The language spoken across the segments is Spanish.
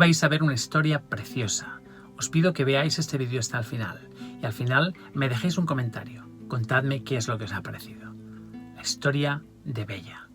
vais a ver una historia preciosa. Os pido que veáis este vídeo hasta el final y al final me dejéis un comentario. Contadme qué es lo que os ha parecido. La historia de Bella.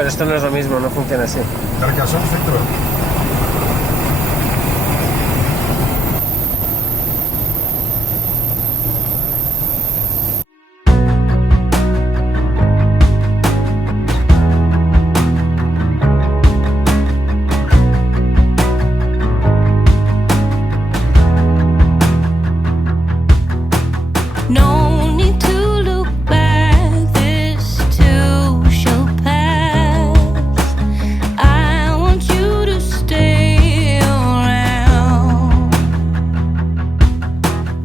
pero esto no es lo mismo, no funciona así. Carcassonne Centro. No need to look back, this too shall pass. I want you to stay around.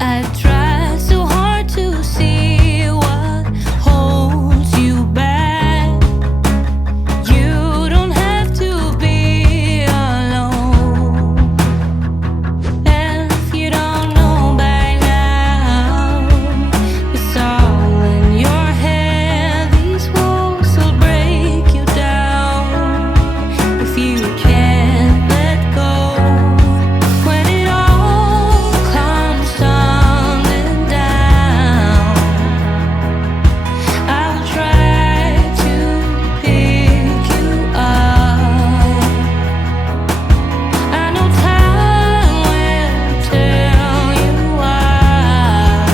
I try so hard to see what holds you back. You don't have to be alone. And if you don't know by now, it's all in your head. These walls will break you down if you can't let go. When it all comes tumbling down, I'll try to pick you up. I know time will tell you why.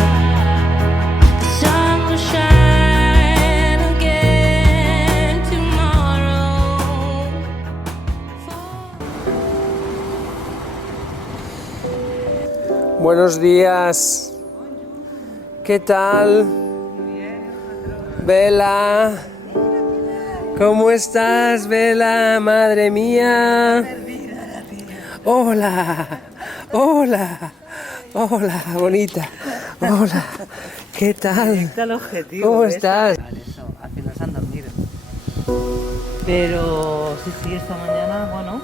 The sun will shine again tomorrow. Buenos días. ¿Qué tal? Vela. ¿Cómo estás, Vela? Madre mía. Hola. Hola. Hola, bonita. Hola. ¿Qué tal? Está el objetivo. ¿Cómo ¿ves? estás? Eso, hace nos han dormido. Pero sí, esta mañana, bueno,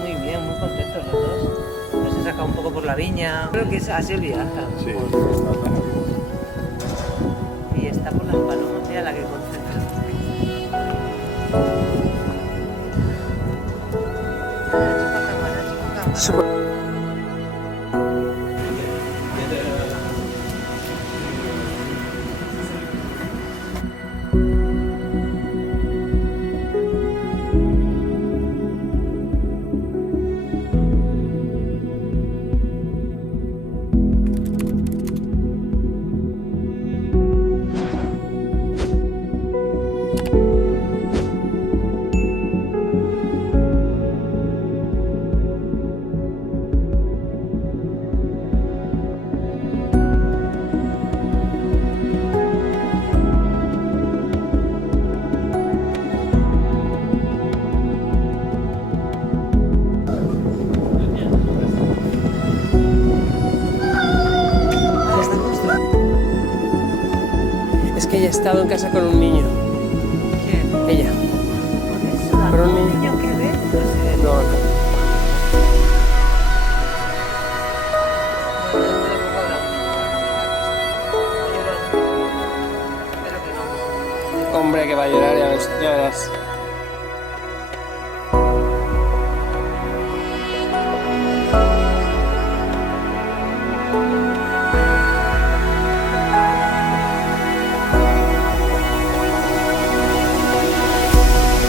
muy bien, muy contentos los dos. Nos he sacado un poco por la viña. Creo que ha sido el viaje. Sí. Y está por las palomas, mira la que concentra. Es que ella ha estado en casa con un niño. ¿Quién? Ella. ¿Con Pero un ni- niño que ve? No sé. No, no. Espero que no. Hombre, que va a llorar, ya verás.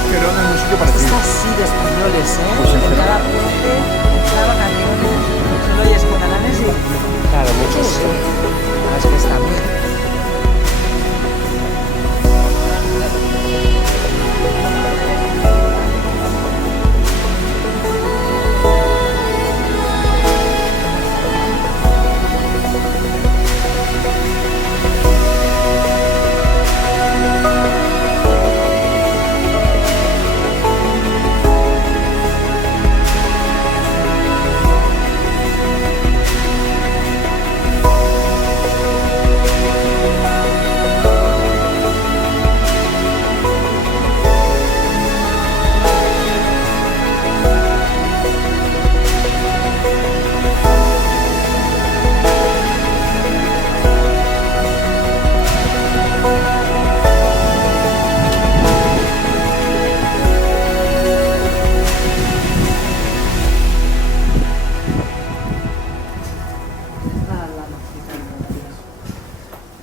Gerona es un sitio parecido. así de españoles, ¿eh? Pues en En Gerona. cada puente, en cada vacaciones, solo oyes catalanes y... Claro, muchos sí. Es que está bien.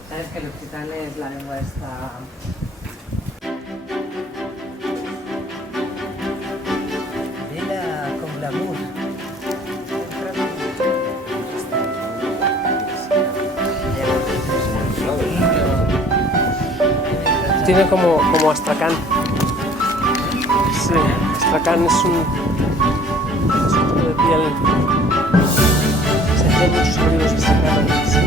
Sabes que el occitan es la lengua esta... tiene como astracán. Sí, astracán es un tipo de piel. Se hacen muchos abrigos de astracán. Sí.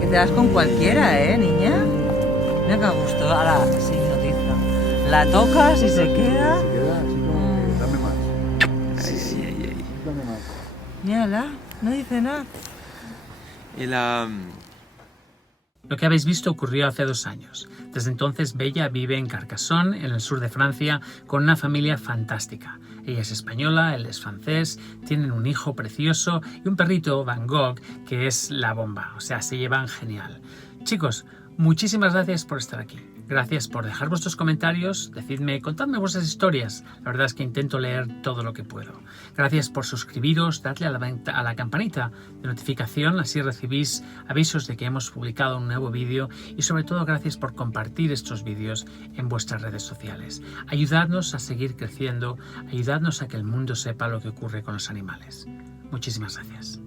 Que te das con cualquiera, niña. Mira que a gusto. Ahora se hipnotiza. La tocas y se queda. Se queda así como que dame más. Dame más. Mírala, no dice nada. Y la... Lo que habéis visto ocurrió hace 2 años. Desde entonces Bella vive en Carcassonne, en el sur de Francia, con una familia fantástica. Ella es española, él es francés, tienen un hijo precioso y un perrito, Van Gogh, que es la bomba. O sea, se llevan genial. Chicos, muchísimas gracias por estar aquí. Gracias por dejar vuestros comentarios, decidme, contadme vuestras historias. La verdad es que intento leer todo lo que puedo. Gracias por suscribiros, dadle a la campanita de notificación, así recibís avisos de que hemos publicado un nuevo vídeo y sobre todo gracias por compartir estos vídeos en vuestras redes sociales. Ayudadnos a seguir creciendo, ayudadnos a que el mundo sepa lo que ocurre con los animales. Muchísimas gracias.